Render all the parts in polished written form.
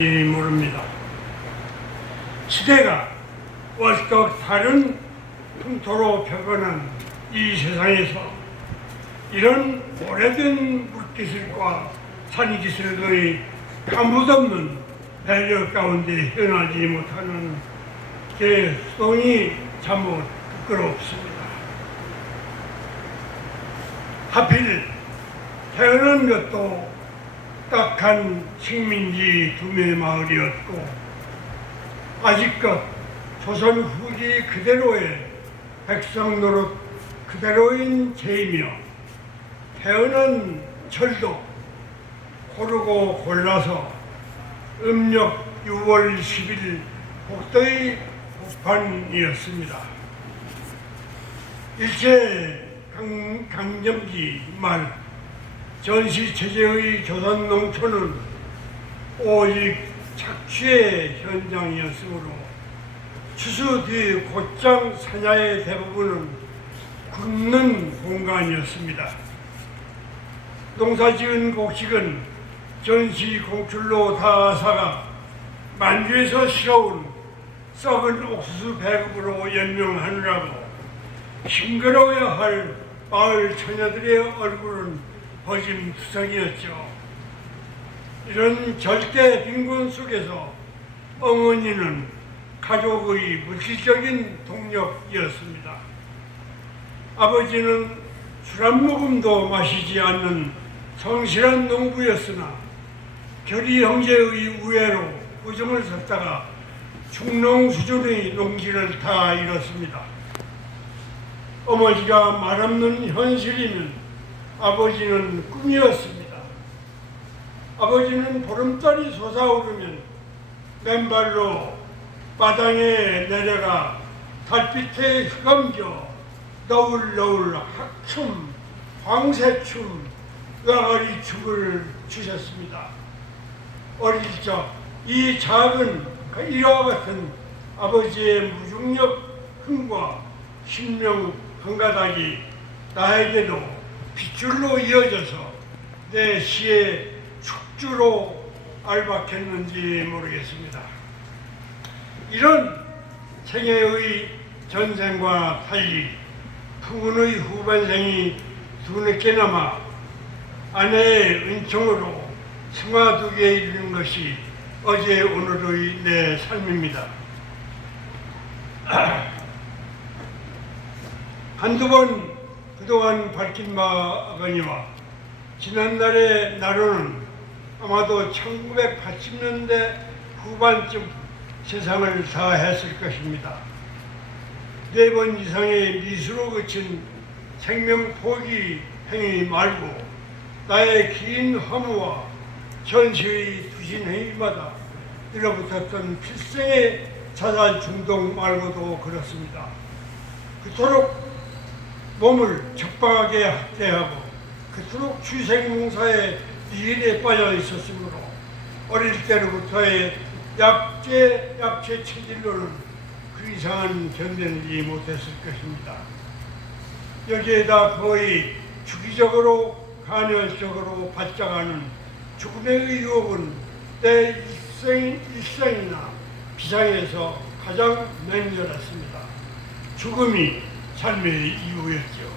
모릅니다. 시대가 월떡 다른 풍토로 변변한 이 세상에서 이런 오래된 물기술과 산기술의 가뭇없는 배려 가운데 헤어나지 못하는 제 수동이 참으로 부끄럽습니다. 하필 태어난 것도 딱한 식민지 두메 마을이었고 아직껏 조선 후기 그대로의 백성 노릇 그대로인 죄이며 태어난 철도 고르고 골라서 음력 6월 10일 복도의 복판이었습니다. 일제 강점기 말 전시체제의 조선 농촌은 오직 착취의 현장이었으므로 추수 뒤 곧장 사냐의 대부분은 굶는 공간이었습니다. 농사지은 곡식은 전시 공출로 다 사가 만주에서 실어온 썩은 옥수수 배급으로 연명하느라고 싱그러워야 할 마을 처녀들의 얼굴은 버짐투성이었죠. 이런 절대 빈곤 속에서 어머니는 가족의 물질적인 동력이었습니다. 아버지는 술 한 모금도 마시지 않는 성실한 농부였으나 결의 형제의 우애로 부정을 섰다가 중농 수준의 농기를 다 잃었습니다. 어머니가 말없는 현실이는 아버지는 꿈이었습니다. 아버지는 보름달이 솟아오르면 맨발로 마당에 내려가 달빛에 휘감겨 너울너울 학춤, 황새춤, 나가리춤을 추셨습니다. 어릴 적 이 작은 이와 같은 아버지의 무중력 흥과 신명 한 가닥이 나에게도 빗줄로 이어져서 내 시의 축주로 알박했는지 모르겠습니다. 이런 생애의 전생과 달리 풍운의 후반생이 뒤늦게나마 아내의 은총으로 승화두기에 이르는 것이 어제 오늘의 내 삶입니다. 한두 번 그동안 밝힌 바거니와 지난날의 나로는 아마도 1980년대 후반쯤 세상을 다했을 것입니다. 4번 이상의 미수로 그친 생명 포기 행위 말고 나의 긴 허무와 전시의 두신 행위마다 늘어붙었던 필생의 자살 중독 말고도 그렇습니다. 그토록 몸을 적박하게 학대하고 그토록 취생농사에 일에 빠져 있었으므로 어릴 때로부터의 약체 체질로는 그 이상은 견뎌내지 못했을 것입니다. 여기에다 거의 주기적으로 간헐적으로 받쳐가는 죽음의 유혹은 내 일생이나 비상에서 가장 맹렬했습니다. 죽음이 삶의 이유였죠.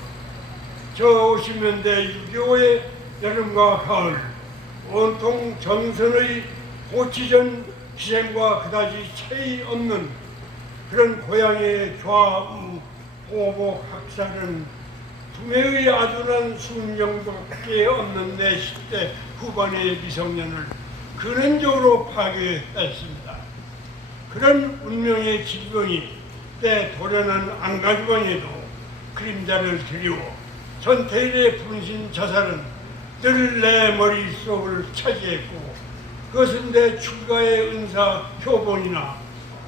저 50년대 6.25의 여름과 가을 온통 전선의 고치전 희생과 그다지 차이 없는 그런 고향의 좌우 보복 학살은 두뇌의 아둔한 순정밖에 없는 내 10대 후반의 미성년을 근원적으로 파괴했습니다. 그런 운명의 질병이 내 도련한 안가주방에도 그림자를 드리워 전태일의 분신 자살은 늘 내 머릿속을 차지했고 그것은 내 출가의 은사 표본이나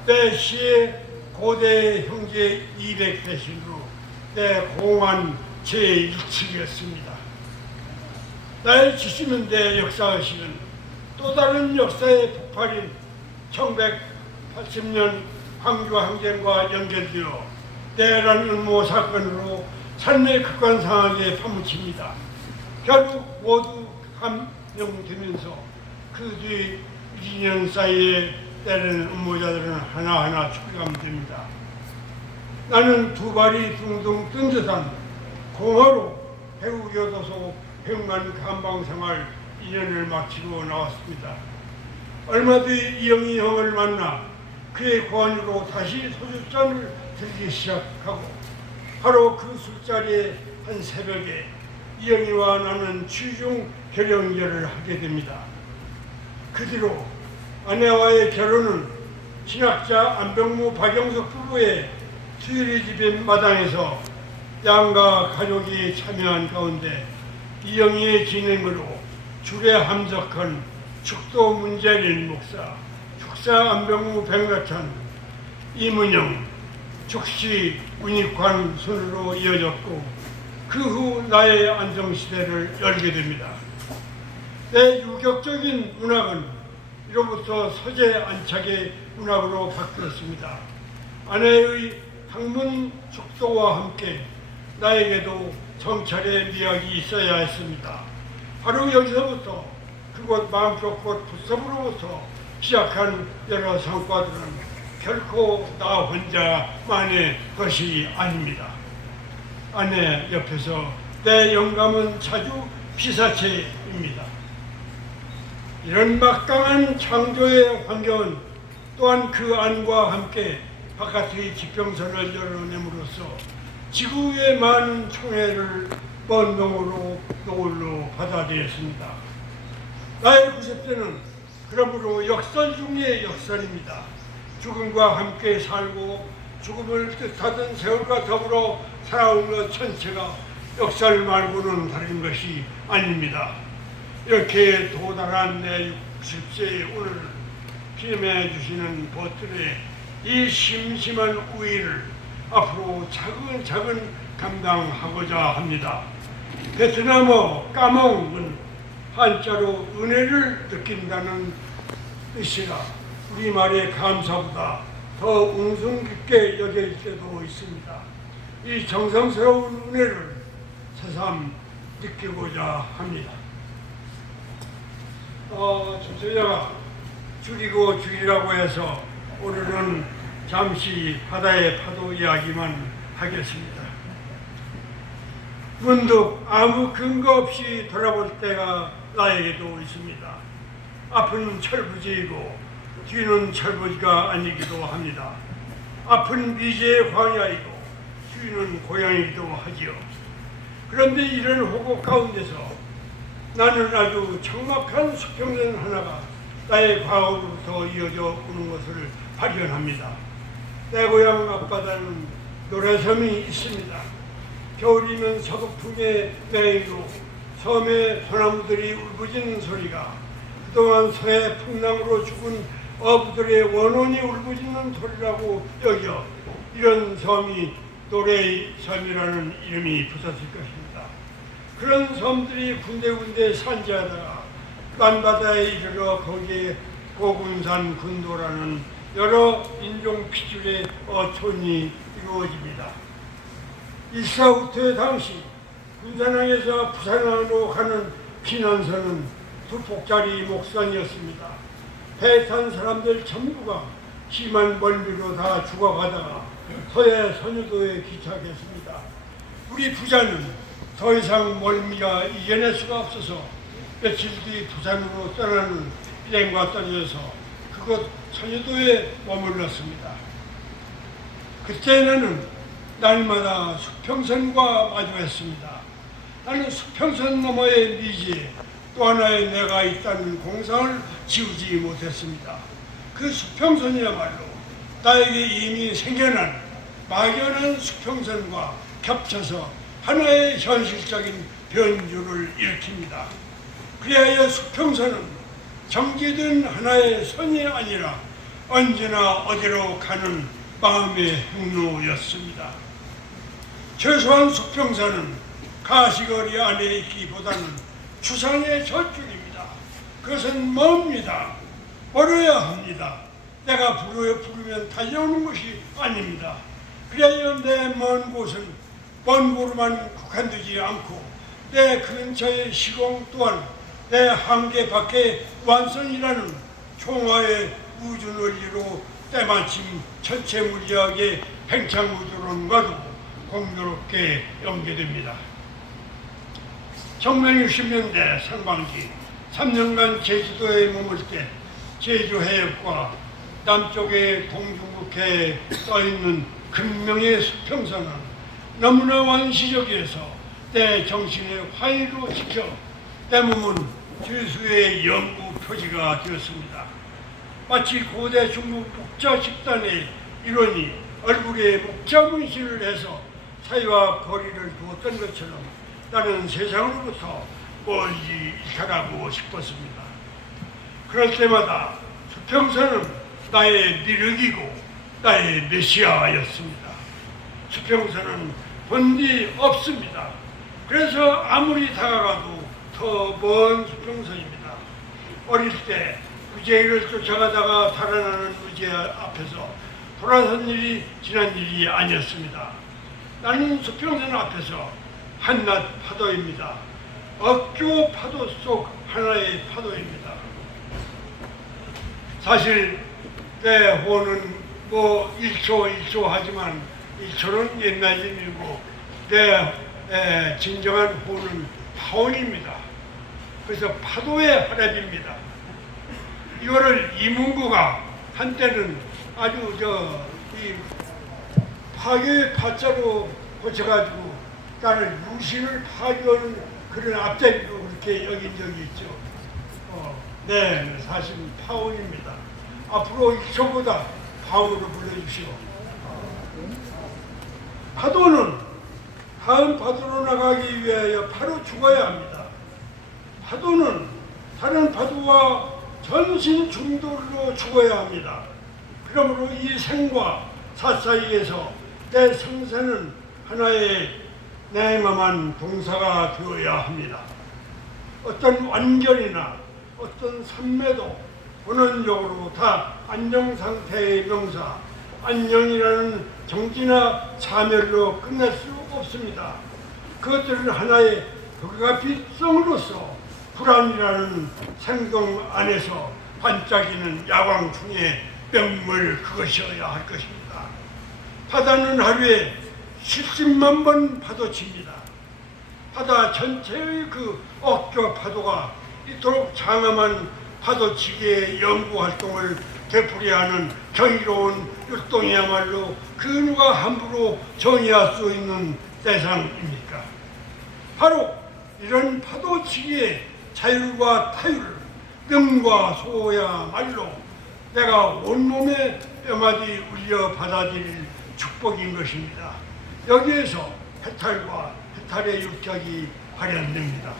내 시의 고대 형제 200대신으로 내 공안 제1칙이었습니다. 나의 70년대 역사의식은 또 다른 역사의 폭발인 1980년 광주 항쟁과 연결되어 대란 음모 사건으로 삶의 극관상하게 파묻힙니다. 결국 모두 함정되면서 그 뒤 2년 사이에 때리는 음모자들은 하나하나 죽여가면 됩니다. 나는 두 발이 둥둥 뜬 듯한 공허로 배우교도소 백만 감방생활 2년을 마치고 나왔습니다. 얼마 뒤 이영희 형을 만나 그의 권유로 다시 소주잔을 들기 시작하고 바로 그 술자리에 한 새벽에 이영희와 나는 취중 결영결을 하게 됩니다. 그 뒤로 아내와의 결혼은 신학자 안병무 박영석 부부의 수유리 집의 마당에서 양가 가족이 참여한 가운데 이영희의 진행으로 줄에 함석한 축도 문재린 목사, 축사 안병무 백라찬, 이문영, 축시 문익환 순으로 이어졌고 그 후 나의 안정시대를 열게 됩니다. 내 유격적인 문학은 이로부터 서재 안착의 문학으로 바뀌었습니다. 아내의 학문 축도와 함께 나에게도 정찰의 미학이 있어야 했습니다. 바로 여기서부터 그곳 마음속 곳 부섭으로부터 시작한 여러 성과들은 결코 나 혼자만의 것이 아닙니다. 아내 옆에서 내 영감은 자주 피사체입니다. 이런 막강한 창조의 환경은 또한 그 안과 함께 바깥의 지평선을 열어냄으로써 지구의 많은 총애를 번동으로 노을로 받아들였습니다. 나의 90대는 그러므로 역설 중의 역설입니다. 죽음과 함께 살고 죽음을 뜻하던 세월과 더불어 살아온 것 전체가 역설 말고는 다른 것이 아닙니다. 이렇게 도달한 내 60세의 오늘을 기념해 주시는 벗들의 이 심심한 우위를 앞으로 차근차근 감당하고자 합니다. 베트남어 까몽은 한자로 은혜를 느낀다는 뜻이라 우리말의 감사보다 더 웅성 깊게 여길 때도 있습니다. 이 정성스러운 은혜를 새삼 느끼고자 합니다. 주제가 죽이고 죽이라고 해서 오늘은 잠시 바다의 파도 이야기만 하겠습니다. 문득 아무 근거 없이 돌아볼 때가 나에게도 있습니다. 앞은 철부지이고 뒤는 철부지가 아니기도 합니다. 앞은 미지의 광야이고 뒤는 고향이기도 하지요. 그런데 이런 호국 가운데서 나는 아주 적막한 수평선 하나가 나의 과거로부터 이어져 오는 것을 발견합니다. 내 고향 앞바다는 노래섬이 있습니다. 겨울이면 서북풍의 맹이로 섬의 소나무들이 울부짖는 소리가 그동안 서해 풍랑으로 죽은 어부들의 원혼이 울부짖는 소리라고 여겨 이런 섬이 노래의 섬이라는 이름이 붙었을 것입니다. 그런 섬들이 군데군데 산지하다가 만바다에 이르러 거기에 고군산 군도라는 여러 인종 피줄의 어촌이 이루어집니다. 일사후퇴 당시 군산항에서 부산항으로 가는 피난선은 두 폭짜리 목선이었습니다. 배 탄 사람들 전부가 심한 멀미로 다 죽어가다가 서해 선유도에 기착했습니다. 우리 부자는 더 이상 멀미가 이겨낼 수가 없어서 며칠 뒤 부산으로 떠나는 비행과 떨어져서 그곳 선유도에 머물렀습니다. 그때 나는 날마다 수평선과 마주했습니다. 나는 수평선 너머의 미지에 또 하나의 내가 있다는 공상을 지우지 못했습니다. 그 수평선이야말로 나에게 이미 생겨난 막연한 수평선과 겹쳐서 하나의 현실적인 변주를 일으킵니다. 그리하여 수평선은 정제된 하나의 선이 아니라 언제나 어디로 가는 마음의 행로였습니다. 최소한 수평선은 가시거리 안에 있기보다는 추상의 저쪽입니다. 그것은 멉니다. 버려야 합니다. 내가 부르면 달려오는 것이 아닙니다. 그리하여 내 먼 곳은 먼 곳으로만 국한되지 않고 내 근처의 시공 또한 내 한계 밖의 완성이라는 총화의 우주 논리로 때마침 전체 물리학의 팽창우주론과도 공교롭게 연계됩니다. 1960년대 상반기 3년간 제주도에 머물 때 제주 해협과 남쪽의 동중국해에 떠있는 근명의 수평선은 너무나 원시적이어서 내 정신의 화의로 지켜 내 몸은 죄수의 연구 표지가 되었습니다. 마치 고대 중국 목자 집단의 일원이 얼굴에 목자 문신을 해서 사이와 거리를 두었던 것처럼 나는 세상으로부터 멀리 일탈하고 싶었습니다. 그럴 때마다 수평선은 나의 미륵이고 나의 메시아였습니다. 수평선은 본디 없습니다. 그래서 아무리 다가가도 더 먼 수평선입니다. 어릴 때 의제를 쫓아가다가 달아나는 의제 앞에서 돌아선 일이 지난 일이 아니었습니다. 나는 수평선 앞에서 한낱 파도입니다. 억교 파도 속 하나의 파도입니다. 사실 내 호는 뭐 1초 하지만 1초는 옛날 일이고 내 진정한 호는 파원입니다. 그래서 파도의 하랩입니다. 이거를 이문구가 한때는 아주 이 파괴의 파자로 고쳐가지고 나를 유신을 파괴하는 그런 앞자리로 그렇게 여긴 적이 있죠. 네, 사실 파원입니다. 앞으로 1초보다 파원으로 불러주시오. 파도는 다음 파도로 나가기 위하여 바로 죽어야 합니다. 파도는 다른 파도와 전신 중돌로 죽어야 합니다. 그러므로 이 생과 사 사이에서 내 생사는 하나의 냉엄한 동사가 되어야 합니다. 어떤 완결이나 어떤 산매도 본원적으로 다 안정상태의 명사, 안녕이라는 정지나 자멸로 끝낼 수 없습니다. 그것들은 하나의 불가피성으로서 불안이라는 생동 안에서 반짝이는 야광 중에 명물 그것이어야 할 것입니다. 바다는 하루에 70만 번 파도칩니다. 바다 전체의 그 억교 파도가 이토록 장엄한 파도치기의 연구활동을 되풀이하는 경이로운 율동이야말로 그 누가 함부로 정의할 수 있는 대상입니까? 바로 이런 파도치기의 자율과 타율, 능과 소야말로 내가 온몸에 뼈마디 울려 받아들일 축복인 것입니다. 여기에서 해탈과 해탈의 육작이 발현됩니다.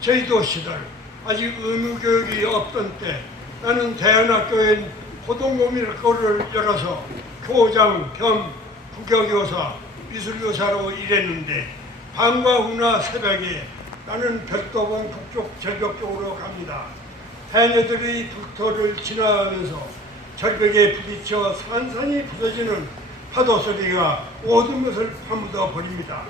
제주도 시절 아직 의무교육이 없던 때 나는 대안학교엔 고등고민학교를 열어서 교장 겸 국어교사, 미술교사로 일했는데 밤과 후나 새벽에 나는 별도봉 북쪽 절벽 쪽으로 갑니다. 해녀들의 불토를 지나가면서 절벽에 부딪혀 산산이 부서지는 파도 소리가 모든 것을 파묻어 버립니다.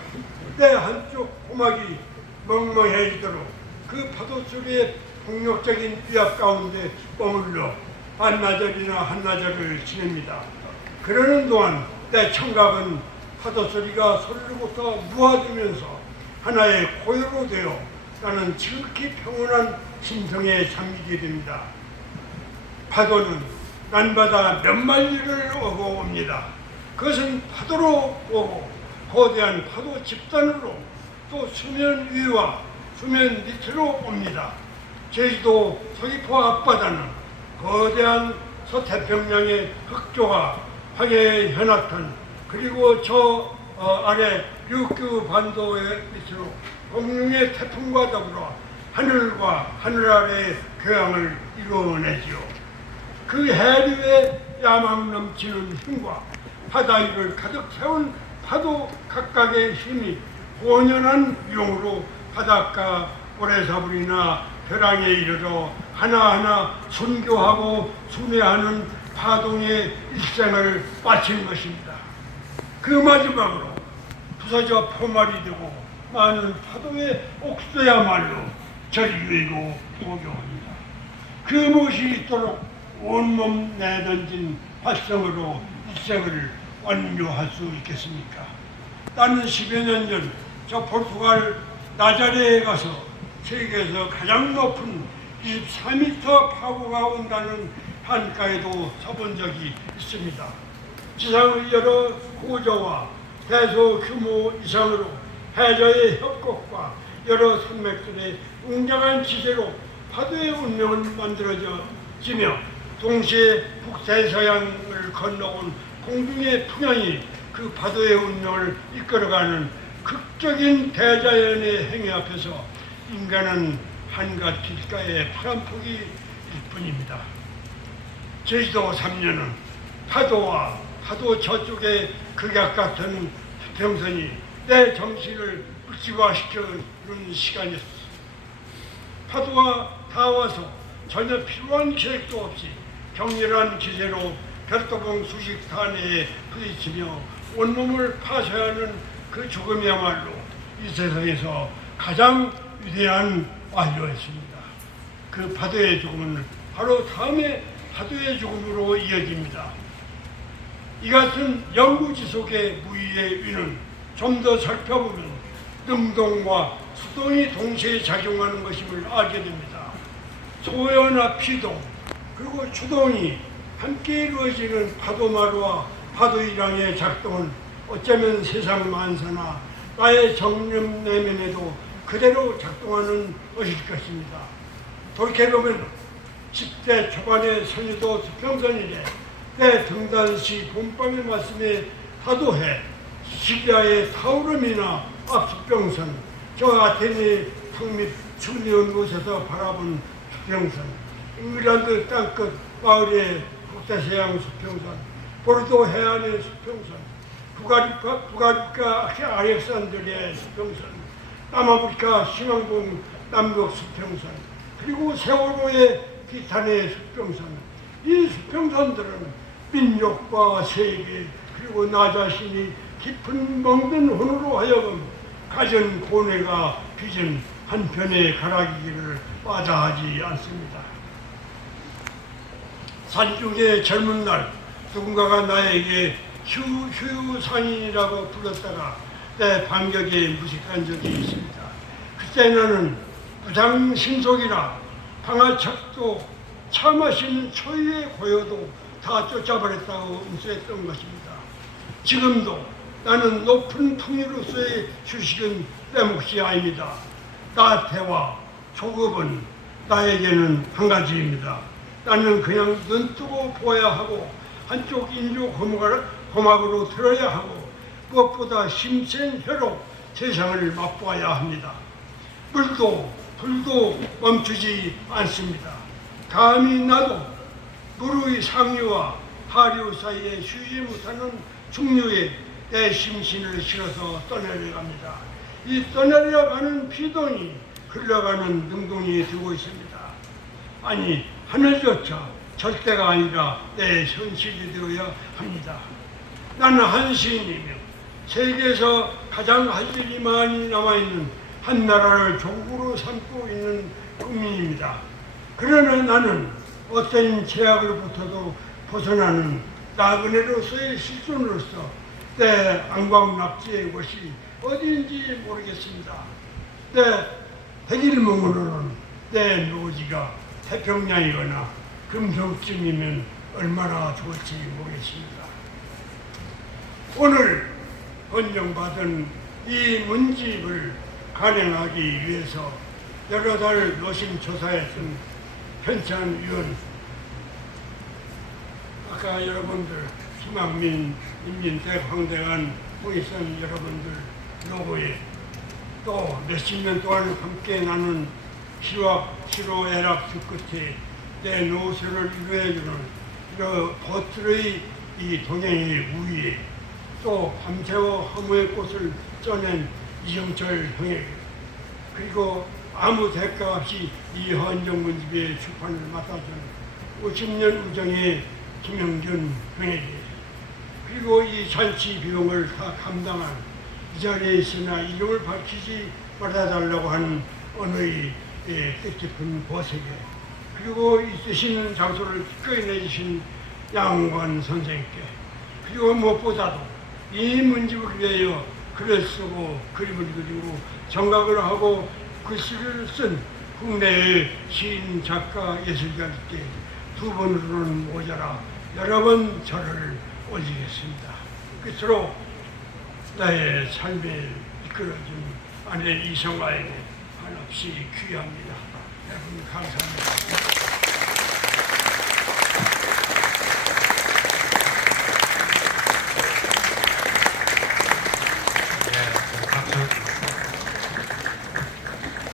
내 한쪽 고막이 멍멍해지도록 그 파도 소리의 폭력적인 위압 가운데 머물러 반나절이나 한나절을 지냅니다. 그러는 동안 내 청각은 파도 소리가 소리로부터 무아지면서 하나의 고요로 되어 나는 지극히 평온한 심성에 잠기게 됩니다. 파도는 난바다 몇 마리를 오고 옵니다. 그것은 파도로 오고 거대한 파도 집단으로 또 수면 위와 수면 밑으로 옵니다. 제주도 서귀포 앞바다는 거대한 서태평양의 흑조가 황해의 현악탄 그리고 저 아래 류큐 반도의 밑으로 공룡의 태풍과 더불어 하늘과 하늘 아래의 교양을 이루어내지요. 그 해류의 야망 넘치는 힘과 바다 위를 가득 채운 파도 각각의 힘이 본연한 유용으로 바닷가 오래사불이나 벼랑에 이르러 하나하나 순교하고 순회하는 파동의 일생을 마친 것입니다. 그 마지막으로 부서져 포말이 되고 많은 파도의 옥수야말로 절유이고 포교합니다. 그 무엇이 있도록 온몸 내던진 활성으로 일생을 완료할 수 있겠습니까? 나는 10여 년 전 저 포르투갈 나자레에 가서 세계에서 가장 높은 24m 파고가 온다는 한가에도 서본 적이 있습니다. 지상의 여러 구조와 대소 규모 이상으로 해저의 협곡과 여러 산맥들의 웅장한 지대로 파도의 운명을 만들어지며 동시에 북대서양을 건너온 공중의 풍향이 그 파도의 운명을 이끌어가는 극적인 대자연의 행위 앞에서 인간은 한갓 길가의 파란포기일 뿐입니다. 제주도 3년은 파도와 파도 저쪽의 극약 같은 수평선이 내 정신을 극지화시켜주는 시간이었습니다. 파도가 닿아와서 전혀 필요한 계획도 없이 격렬한 기세로 별도봉 수십 탄에 부딪히며 온몸을 파쇄하는 그 죽음이야말로 이 세상에서 가장 위대한 완료였습니다. 그 파도의 죽음은 바로 다음에 파도의 죽음으로 이어집니다. 이 같은 영구지속의 무의의 위는 좀 더 살펴보면 능동과 수동이 동시에 작용하는 것임을 알게 됩니다. 소연화 피동 그리고 추동이 함께 이루어지는 파도마루와 파도이랑의 작동은 어쩌면 세상 만사나 나의 정념 내면에도 그대로 작동하는 것일 것입니다. 돌이켜보면 10대 초반의 선유도 수평선이래 내 등단시 봄밤의 말씀에 파도해 시리아의 타우름이나 앞수평선 저 아테네 턱밑 추리온 곳에서 바라본 수평선 잉글랜드 땅끝 마을의 북대서양 수평선 보르도 해안의 수평선 북아프리카 알렉산드리아의 수평선 남아프리카 시망봉 남극 수평선 그리고 세월호의 기탄의 수평선 이 수평선들은 민족과 세계 그리고 나 자신이 깊은 멍든 혼으로 하여금 가진 고뇌가 빚은 한편의 가라기기를 마다하지 않습니다. 산중의 젊은 날 누군가가 나에게 휴유상인이라고 불렀다가 내 반격에 무식한 적이 있습니다. 그때 나는 부장신속이라 방아척도 차 마시는 초유의 고요도 다 쫓아버렸다고 인수했던 것입니다. 지금도 나는 높은 풍요로서의 휴식은 내 몫이 아닙니다. 나태와 조급은 나에게는 한 가지입니다. 나는 그냥 눈뜨고 보아야 하고 한쪽 인조 고막으로 들어야 하고 무엇보다 심센 혀로 세상을 맛보아야 합니다. 물도 불도 멈추지 않습니다. 감히 나도 물의 상류와 하류 사이에 쉬지 못하는 중류에 내 심신을 실어서 떠내려갑니다. 이 떠내려가는 피동이 흘러가는 능동이 되고 있습니다. 아니 하늘조차 절대가 아니라 내 현실이 되어야 합니다. 나는 한 시인이며 세계에서 가장 할 일이 많이 남아있는 한 나라를 조국으로 삼고 있는 국민입니다. 그러나 나는 어떤 제약으로부터도 벗어나는 나그네로서의 실존으로서 내 안광납지의 곳이 어디인지 모르겠습니다. 내 백일몽으로는 내 묘지가 태평양이거나 금성쯤이면 얼마나 좋을지 모르겠습니다. 오늘 헌정받은 이 문집을 간행하기 위해서 여러 달 노심초사했던 편찬위원, 아까 여러분들 김학민 인민대학황대관 홍익선 여러분들 노고에 또 몇십 년 동안 함께 나눈 시로 애락수 끝에 내 노선을 이루어주는 이런 버틀의 이 동행의 우위에 또 밤새워 허무의 꽃을 쪄낸 이정철 형에게 그리고 아무 대가 없이 이 헌정문집의 출판을 맡아준 50년 우정의 김영준 형에게 그리고 이 잔치 비용을 다 감당한 이 자리에 있으나 이름을 밝히지 말아달라고 하는 언어의 뜻깊은 보색에 그리고 있으시는 장소를 기꺼이 내주신 양관 선생님께, 그리고 무엇보다도 이 문집을 위하여 글을 쓰고 그림을 그리고 정각을 하고 글씨를 쓴 국내의 시인, 작가, 예술가들께 두 번으로는 모자라 여러 번 절을 올리겠습니다. 끝으로 나의 삶을 이끌어준 아내 이성아에게 한없이 귀합니다. 여러분 감사합니다.